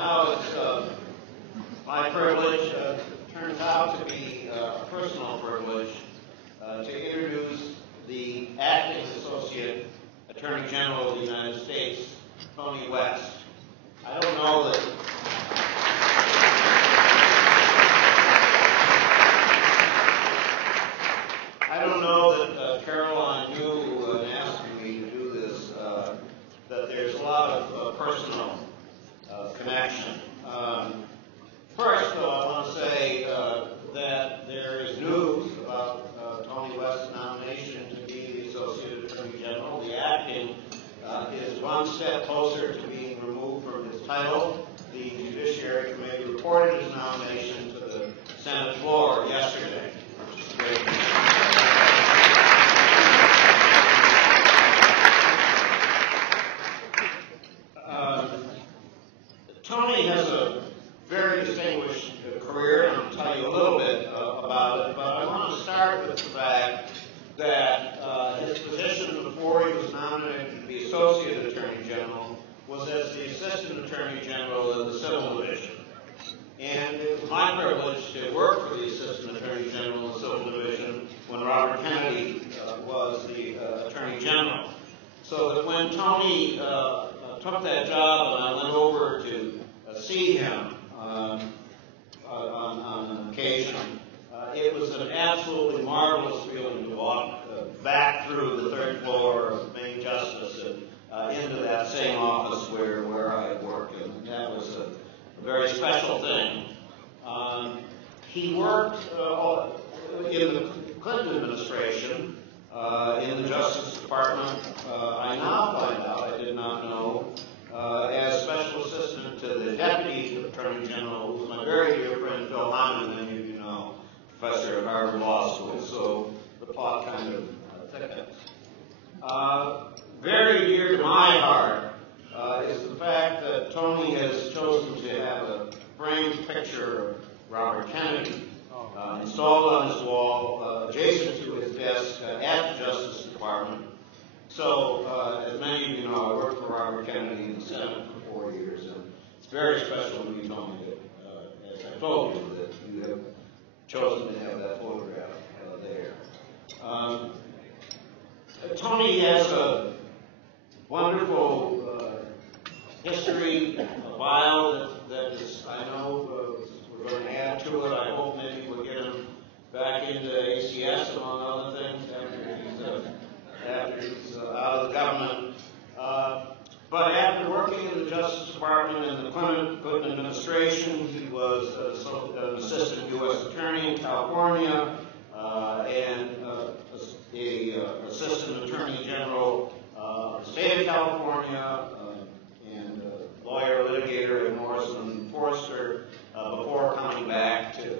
Now it's my privilege, turns out to be a personal privilege, to introduce the Acting Associate Attorney General of the United States, Tony West. I don't know that Caroline knew in asking me to do this, that there's a lot of personal connection. First, though, I want to say that there is news about Tony West's nomination to be the Associate Attorney General. The acting is one step closer to being removed from his title. The Judiciary Committee reported his nomination to the Senate floor yesterday, which is great news. Tony has a very distinguished career, and I'll tell you a little bit about it, but I want to start with the fact that his position before he was nominated to be Associate Attorney General was as the Assistant Attorney General of the Civil Division. And it was my privilege to work for the Assistant Attorney General of the Civil Division when Robert Kennedy was the Attorney General. So that when Tony took that job and I went over to see him on an occasion, it was an absolutely marvelous feeling to walk back through the third floor of the main justice and into that same office where I had worked. And that was a very special thing. He worked in the Clinton administration in the Justice Department. I now find out, I did not know, as Special Assistant to the Deputy Attorney General, who was my very dear friend Phil Hyman, many of you know, professor at Harvard Law School, so the plot kind of thickens. Very dear to my heart is the fact that Tony has chosen to have a framed picture of Robert Kennedy installed on his wall adjacent to his desk at the Justice Department. So, as many of you know, I worked for Robert Kennedy in the Senate for 4 years, and it's very special to me, Tony, that, as I told you, that you have chosen to have that photograph there. Tony has a wonderful history, a bio that is, I know, we're going to add to it. I hope maybe we'll get him back into ACS, among other things, after he's out of the government. But after working in the Justice Department and the Clinton administration, he was an assistant U.S. attorney in California and an assistant attorney general of the state of California and a lawyer litigator at Morrison Forster before coming back to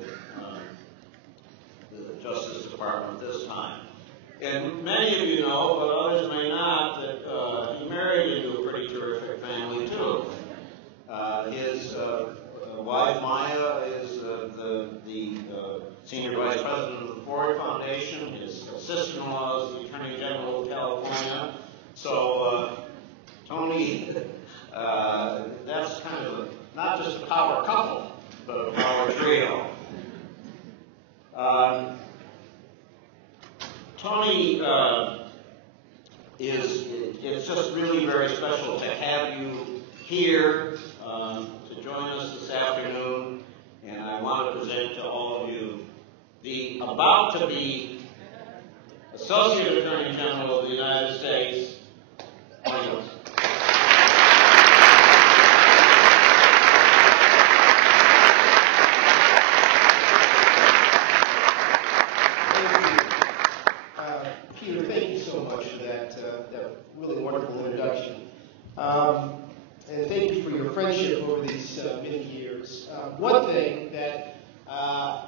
the Justice Department this time. And many of you know, but others may not, that he married into a pretty terrific family, too. His wife, Maya, is the Senior Vice President of the Ford Foundation. His sister-in-law is the Attorney General of California. So, Tony, that's kind of not just a power couple, but a power trio. Tony it's just really very special to have you here to join us this afternoon, and I want to present to all of you the about to be Associate Attorney General of the United States, Tony West. Peter, thank you so much for that really wonderful introduction. And thank you for your friendship over these many years. One thing that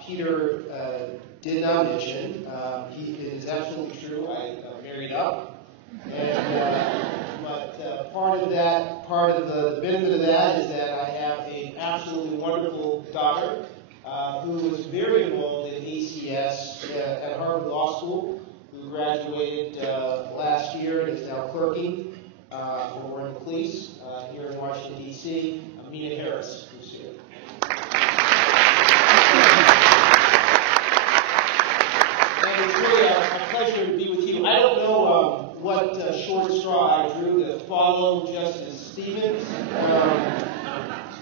Peter did not mention, it is absolutely true, I married up. And, but part of the benefit of that is that I have an absolutely wonderful daughter who was very involved in ACS at Harvard Law School, who graduated last year and is now clerking for the police here in Washington, D.C. see Amina Harris, who's here. And it's really a pleasure to be with you. I don't know what short straw I drew to follow Justice Stevens,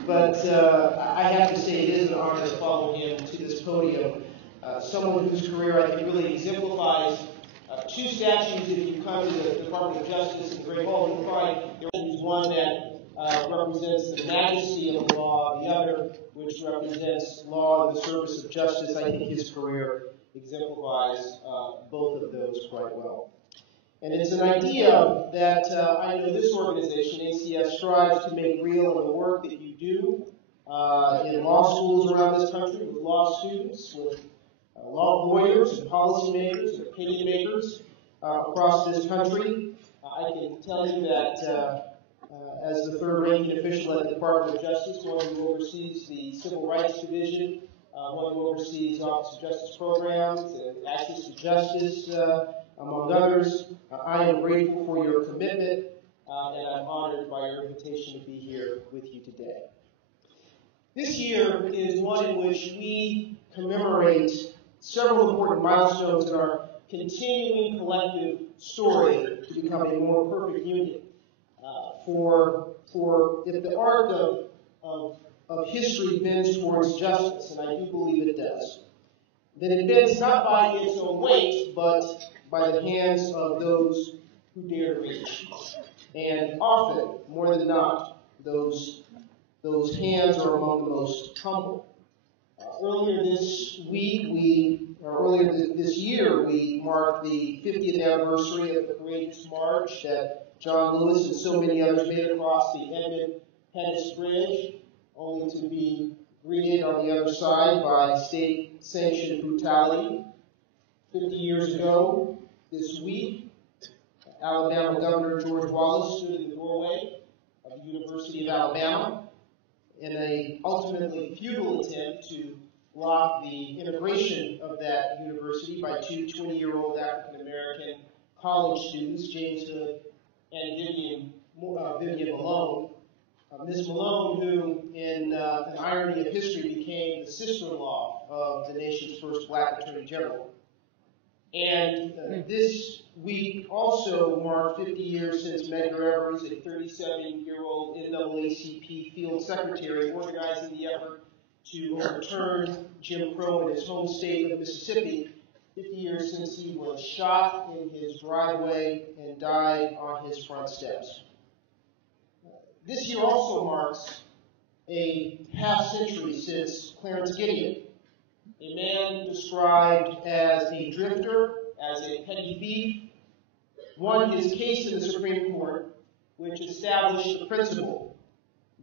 but I have to say it is an honor to follow him to this podium. Someone whose career I think really exemplifies two statues. If you come to the Department of Justice in the Great Hall, you'll find there is one that represents the majesty of the law, the other which represents law in the service of justice. I think his career exemplifies both of those quite well. And it's an idea that I know this organization, ACS, strives to make real in the work that you do in law schools around this country, with law students, with law lawyers and policymakers and opinion makers across this country. I can tell you that as the third ranking official at the Department of Justice, one who oversees the Civil Rights Division, one who oversees Office of Justice Programs, and Access to Justice, among others, I am grateful for your commitment, and I'm honored by your invitation to be here with you today. This year is one in which we commemorate several important milestones in our continuing collective story to become a more perfect union. If the arc of history bends towards justice, and I do believe it does, then it bends not by its own weight, but by the hands of those who dare to reach. And often, more than not, those hands are among the most humble. Earlier this year, we marked the 50th anniversary of the courageous march that John Lewis and so many others made across the Edmund-Pettus Bridge, only to be greeted on the other side by state-sanctioned brutality. 50 years ago, this week, Alabama Governor George Wallace stood in the doorway of the University of Alabama in an ultimately futile attempt to block the integration of that university by two 20-year-old African-American college students, James Hood and Vivian Malone. Ms. Malone, who, in an irony of history, became the sister-in-law of the nation's first black attorney general. And this week also marked 50 years since Medgar Evers, a 37-year-old NAACP field secretary, organizing the effort to overturn Jim Crow in his home state of Mississippi, 50 years since he was shot in his driveway and died on his front steps. This year also marks a half-century since Clarence Gideon, a man described as a drifter, as a petty thief, won his case in the Supreme Court, which established the principle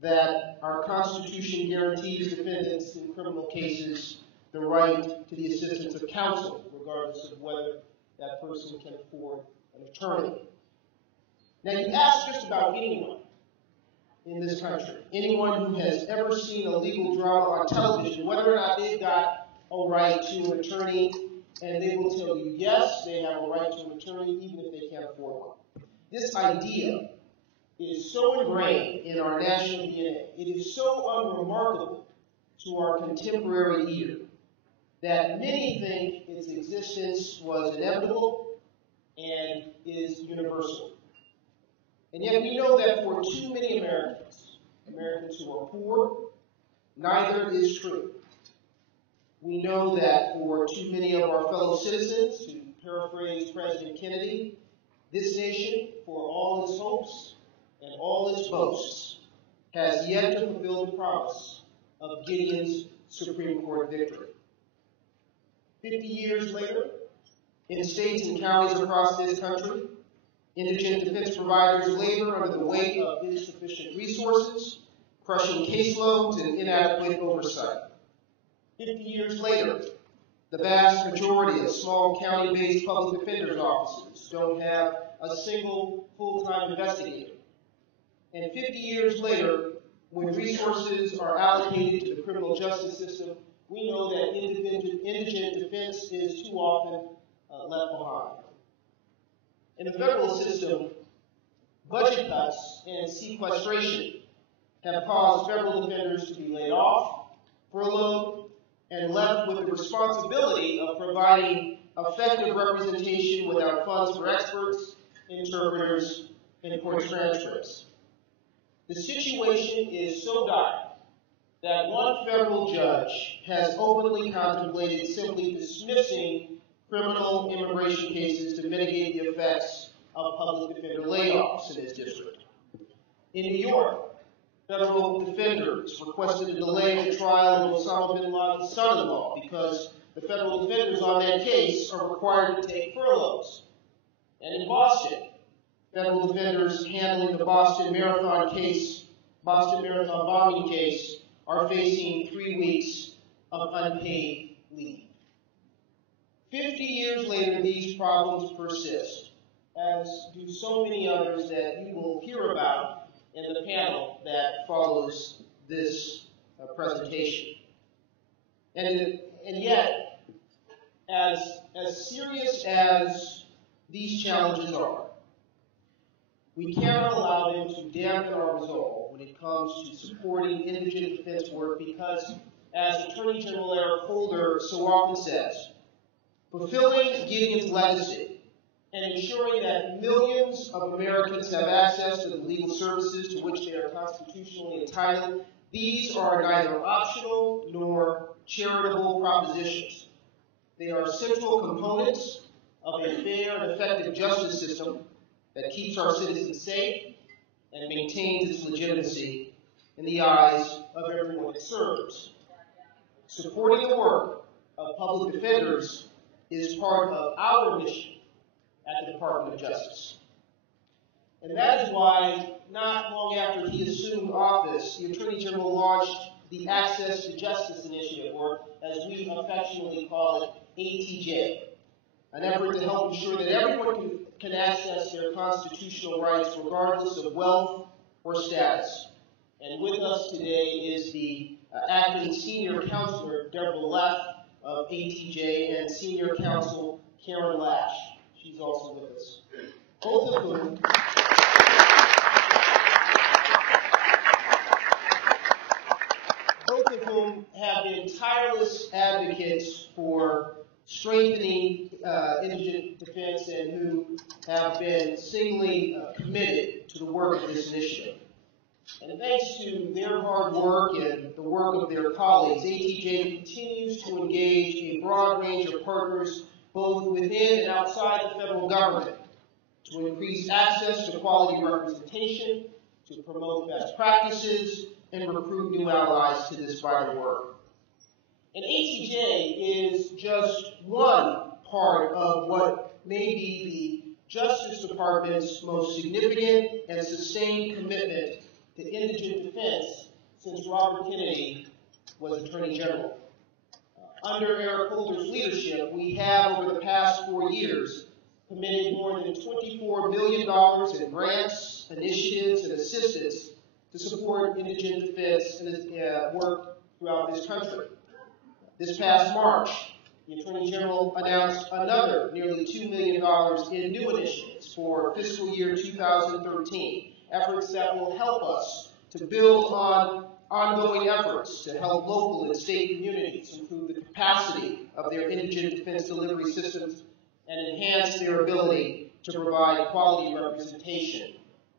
that our Constitution guarantees defendants in criminal cases the right to the assistance of counsel, regardless of whether that person can afford an attorney. Now, you ask just about anyone in this country, anyone who has ever seen a legal drama on television, whether or not they've got a right to an attorney, and they will tell you, yes, they have a right to an attorney, even if they can't afford one. This idea is so ingrained in our national DNA, it is so unremarkable to our contemporary ear that many think its existence was inevitable and is universal. And yet we know that for too many Americans who are poor, neither is true. We know that for too many of our fellow citizens, to paraphrase President Kennedy, this nation, for all its hopes and all its boasts, has yet to fulfill the promise of Gideon's Supreme Court victory. 50 years later, in states and counties across this country, indigent defense providers labor under the weight of insufficient resources, crushing caseloads, and inadequate oversight. 50 years later, the vast majority of small county-based public defender's offices don't have a single full-time investigator. And 50 years later, when resources are allocated to the criminal justice system, we know that indigent defense is too often left behind. In the federal system, budget cuts and sequestration have caused federal defenders to be laid off, furloughed, and left with the responsibility of providing effective representation without funds for experts, interpreters, and court transcripts. The situation is so dire that one federal judge has openly contemplated simply dismissing criminal immigration cases to mitigate the effects of public defender layoffs in his district. In New York, federal defenders requested a delay the trial of Osama bin Laden's son-in-law because the federal defenders on that case are required to take furloughs. And in Boston, federal defenders handling the Boston Marathon bombing case, are facing 3 weeks of unpaid leave. 50 years later, these problems persist, as do so many others that you will hear about in the panel that follows this presentation. And yet, as serious as these challenges are, we cannot allow them to dampen our resolve when it comes to supporting indigent defense work because, as Attorney General Eric Holder so often says, fulfilling Gideon's legacy and ensuring that millions of Americans have access to the legal services to which they are constitutionally entitled, these are neither optional nor charitable propositions. They are central components of a fair and effective justice system that keeps our citizens safe and maintains its legitimacy in the eyes of everyone it serves. Supporting the work of public defenders is part of our mission at the Department of Justice. And that is why, not long after he assumed office, the Attorney General launched the Access to Justice Initiative, or as we affectionately call it, ATJ, an effort to help ensure that everyone can access their constitutional rights regardless of wealth or status. And with us today is the acting senior counselor, Deborah Leff of ATJ, and senior counsel, Karen Lash. She's also with us. Both of whom have been tireless advocates for strengthening indigent defense and who have been singly committed to the work of this initiative. And thanks to their hard work and the work of their colleagues, ATJ continues to engage a broad range of partners both within and outside the federal government to increase access to quality representation, to promote best practices, and recruit new allies to this vital work. And ATJ is just one part of what may be the Justice Department's most significant and sustained commitment to indigent defense since Robert Kennedy was Attorney General. Under Eric Holder's leadership, we have, over the past 4 years, committed more than $24 million in grants, initiatives, and assistance to support indigent defense work throughout this country. This past March, the Attorney General announced another nearly $2 million in new initiatives for fiscal year 2013, efforts that will help us to build on ongoing efforts to help local and state communities improve the capacity of their indigent defense delivery systems and enhance their ability to provide quality representation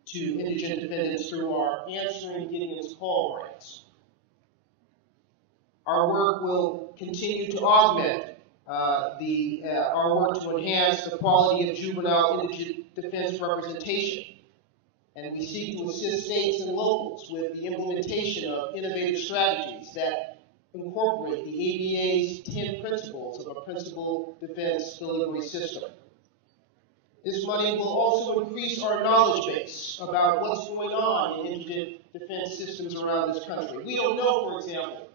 to indigent defendants through our Answering Gideon's Call grants. Our work will continue to augment our work to enhance the quality of juvenile indigent defense representation. And we seek to assist states and locals with the implementation of innovative strategies that incorporate the ABA's 10 principles of a principal defense delivery system. This money will also increase our knowledge base about what's going on in indigent defense systems around this country. We don't know, for example,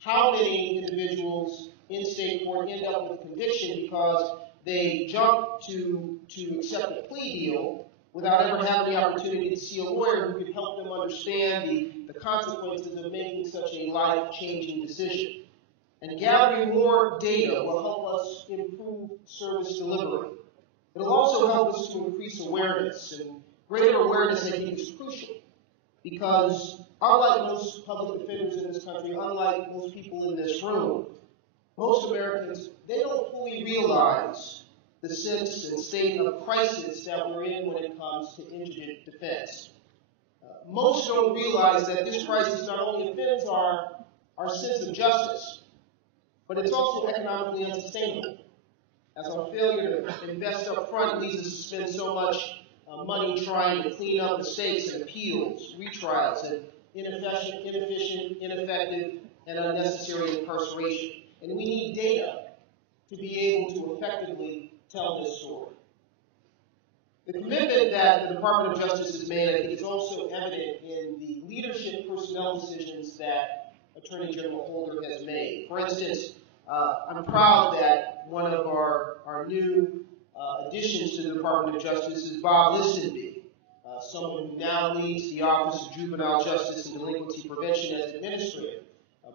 how many individuals in state court end up with a conviction because they jump to accept a plea deal without ever having the opportunity to see a lawyer who could help them understand the consequences of making such a life-changing decision. And gathering more data will help us improve service delivery. It will also help us to increase awareness, and greater awareness, I think, is crucial because unlike most public defenders in this country, unlike most people in this room, most Americans, they don't fully realize the sense and state of crisis that we're in when it comes to indigent defense. Most don't realize that this crisis not only offends our sense of justice, but it's also economically unsustainable, as our failure to invest up front leads us to spend so much money trying to clean up mistakes and appeals, retrials, and inefficient, ineffective, and unnecessary incarceration. And we need data to be able to effectively tell this story. The commitment that the Department of Justice has made, I think, is also evident in the leadership personnel decisions that Attorney General Holder has made. For instance, I'm proud that one of our new additions to the Department of Justice is Bob Listenby, someone who now leads the Office of Juvenile Justice and Delinquency Prevention as administrator.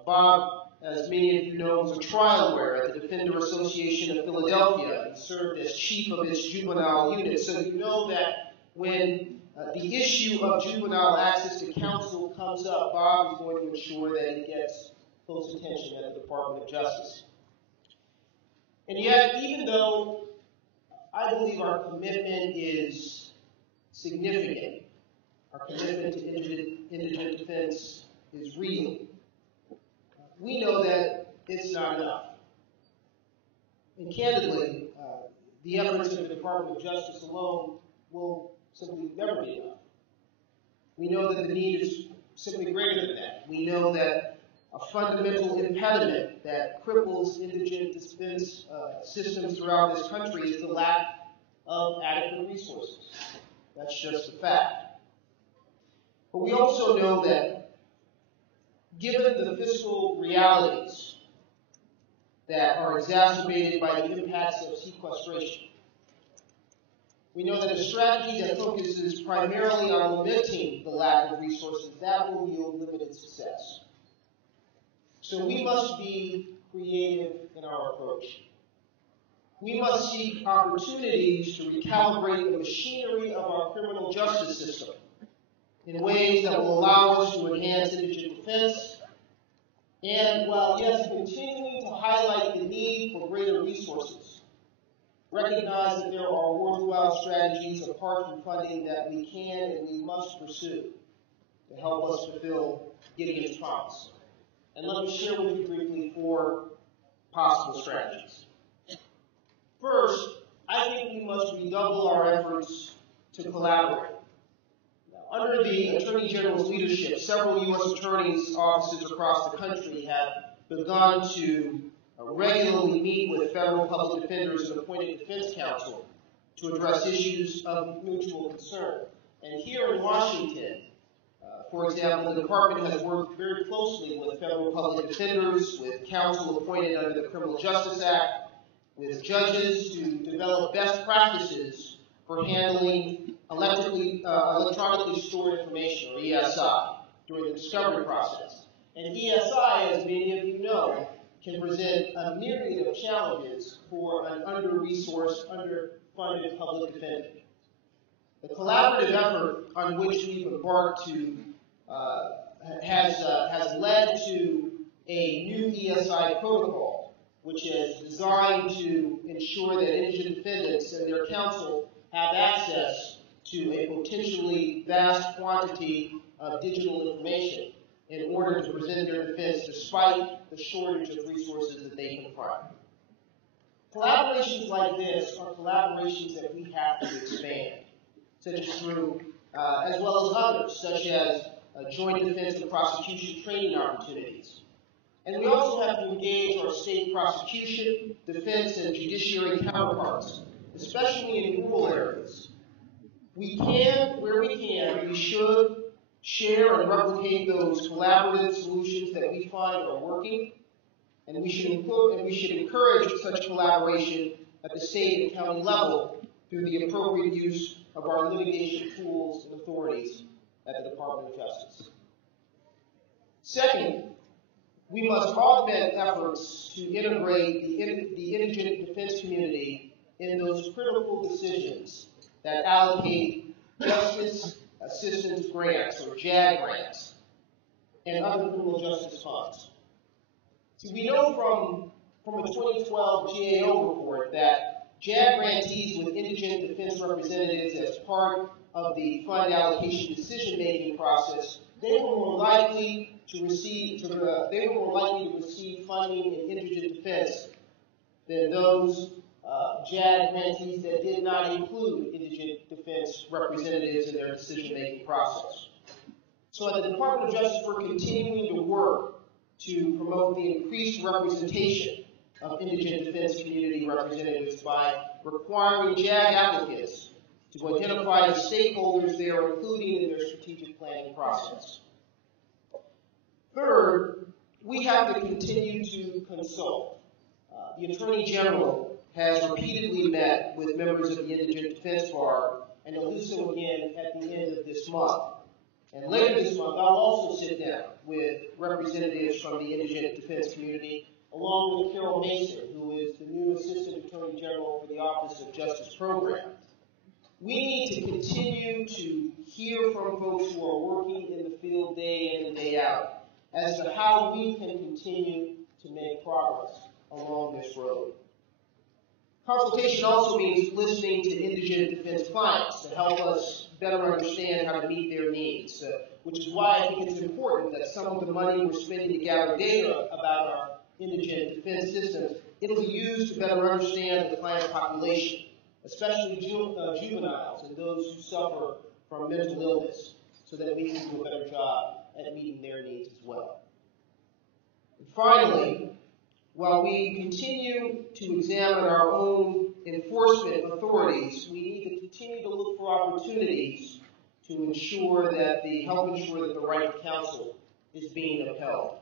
Bob, as many of you know, was a trial lawyer at the Defender Association of Philadelphia and served as chief of its juvenile unit. So you know that when the issue of juvenile access to counsel comes up, Bob is going to ensure that it gets close attention at the Department of Justice. And yet, even though I believe our commitment is significant, our commitment to indigent defense is real, we know that it's not enough. And candidly, the efforts of the Department of Justice alone will simply never be enough. We know that the need is simply greater than that. We know that a fundamental impediment that cripples indigent defense systems throughout this country is the lack of adequate resources. That's just a fact. But we also know that given the fiscal realities that are exacerbated by the impacts of sequestration, we know that a strategy that focuses primarily on limiting the lack of resources, that will yield limited success. So we must be creative in our approach. We must seek opportunities to recalibrate the machinery of our criminal justice system in ways that will allow us to enhance indigent defense, and while yes, continuing to highlight the need for greater resources, recognize that there are worthwhile strategies apart from funding that we can and we must pursue to help us fulfill Gideon's promise. And let me share with you briefly 4 possible strategies. First, I think we must redouble our efforts to collaborate. Under the Attorney General's leadership, several U.S. attorneys' offices across the country have begun to regularly meet with federal public defenders and appointed defense counsel to address issues of mutual concern. And here in Washington, for example, the department has worked very closely with federal public defenders, with counsel appointed under the Criminal Justice Act, with judges to develop best practices for handling electronically stored information, or ESI, during the discovery process. And ESI, as many of you know, can present a myriad of challenges for an under-resourced, underfunded public defender. The collaborative effort on which we've embarked has led to a new ESI protocol, which is designed to ensure that indigent defendants and their counsel have access to a potentially vast quantity of digital information in order to present their defense despite the shortage of resources that they confront. Collaborations like this are collaborations that we have to expand, such as through, as well as others, such as joint defense and prosecution training opportunities. And we also have to engage our state prosecution, defense, and judiciary counterparts, especially in rural areas. We can, where we can, we should share and replicate those collaborative solutions that we find are working, and we should encourage such collaboration at the state and county level through the appropriate use of our litigation tools and authorities at the Department of Justice. Second, we must augment efforts to integrate the indigent defense community in those critical decisions that allocate justice assistance grants, or JAG grants, and other criminal justice funds. See, we know from a 2012 GAO report that JAG grantees with indigent defense representatives as part of the fund allocation decision-making process, they were more likely to receive funding in indigent defense than those JAG grantees that did not include indigent defense representatives in their decision-making process. So at the Department of Justice, we're continuing to work to promote the increased representation of indigent defense community representatives by requiring JAG applicants to identify the stakeholders they are including in their strategic planning process. Third, we have to continue to consult. The Attorney General has repeatedly met with members of the Indigent Defense Bar, and will do so again at the end of this month. And later this month, I'll also sit down with representatives from the indigent defense community, along with Carol Mason, who is the new Assistant Attorney General for the Office of Justice Program. We need to continue to hear from folks who are working in the field day in and day out as to how we can continue to make progress along this road. Consultation also means listening to indigent defense clients to help us better understand how to meet their needs, which is why I think it's important that some of the money we're spending to gather data about our indigent defense systems, it'll be used to better understand the client population, especially juveniles and those who suffer from mental illness, so that we can do a better job at meeting their needs as well. And finally, while we continue to examine our own enforcement authorities, we need to continue to look for opportunities to help ensure that the right to counsel is being upheld.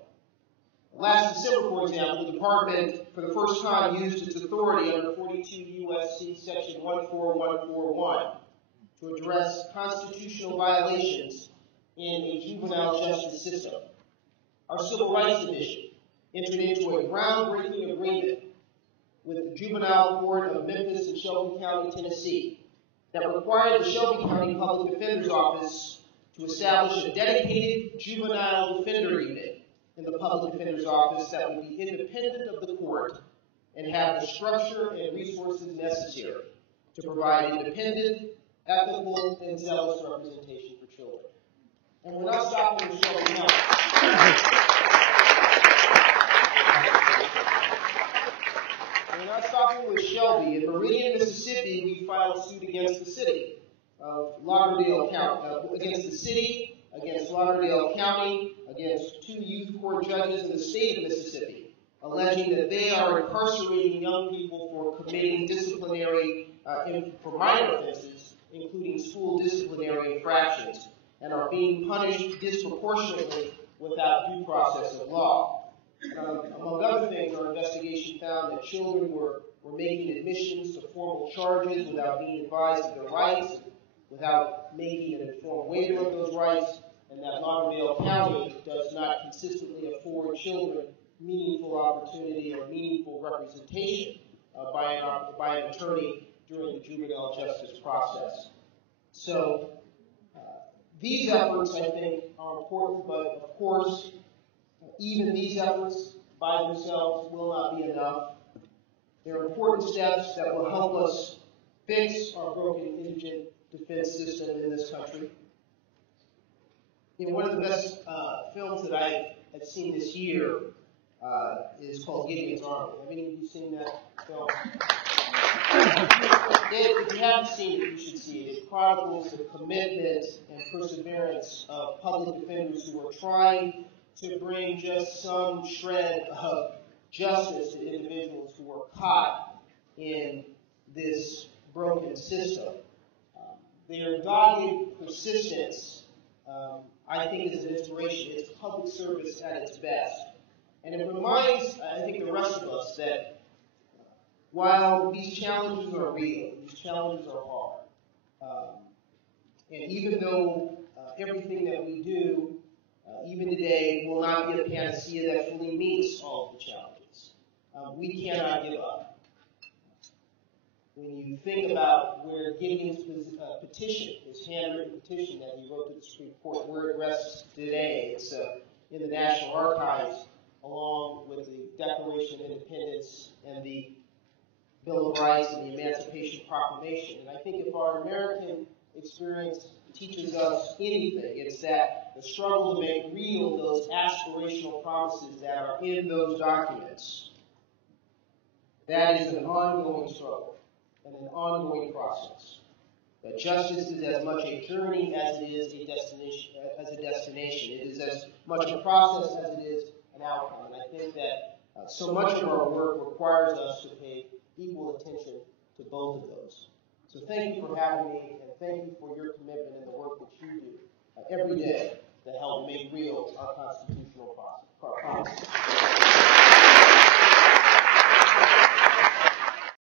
Last December, for example, the Department, for the first time, used its authority under 42 U.S.C. Section 14141 to address constitutional violations in a juvenile justice system. Our Civil Rights Division entered into a groundbreaking agreement with the Juvenile Court of Memphis and Shelby County, Tennessee, that required the Shelby County Public Defender's Office to establish a dedicated juvenile defender unit in the Public Defender's Office that would be independent of the court and have the structure and resources necessary to provide independent, ethical, and zealous representation for children. And we're not stopping with Shelby County. We're not stopping with Shelby. In Meridian, Mississippi, we filed suit against the city of Lauderdale County, against the city, against Lauderdale County, against 2 youth court judges in the state of Mississippi, alleging that they are incarcerating young people for committing disciplinary, for minor offenses, including school disciplinary infractions, and are being punished disproportionately without due process of law. Among other things, our investigation found that children were making admissions to formal charges without being advised of their rights, without making an informed waiver of those rights, and that Lauderdale County does not consistently afford children meaningful opportunity or meaningful representation by an attorney during the juvenile justice process. So these efforts, I think, are important, but of course, even these efforts by themselves will not be enough. There are important steps that will help us fix our broken indigent defense system in this country. One of the best films that I have seen this year is called Gideon's Army. Have any of you seen that film? If you haven't seen it, you should see it. It chronicles the commitment and perseverance of public defenders who are trying to bring just some shred of justice to individuals who are caught in this broken system. Their dogged persistence, I think, is an inspiration. It's public service at its best. And it reminds, I think, the rest of us that while these challenges are real, these challenges are hard, and even though everything that we do, even today, will not be a panacea that fully meets all of the challenges, we cannot give up. When you think about where Gideon's petition, his handwritten petition that he wrote to the Supreme Court, where it rests today, in the National Archives, along with the Declaration of Independence and the Bill of Rights and the Emancipation Proclamation. And I think if our American experience teaches us anything, it's that the struggle to make real those aspirational promises that are in those documents, that is an ongoing struggle and an ongoing process. That justice is as much a journey as it is a destination. It is as much a process as it is an outcome. And I think that so much of our work requires us to pay equal attention to both of those. So thank you for having me, and thank you for your commitment and the work that you do every day to help make real our constitutional promises.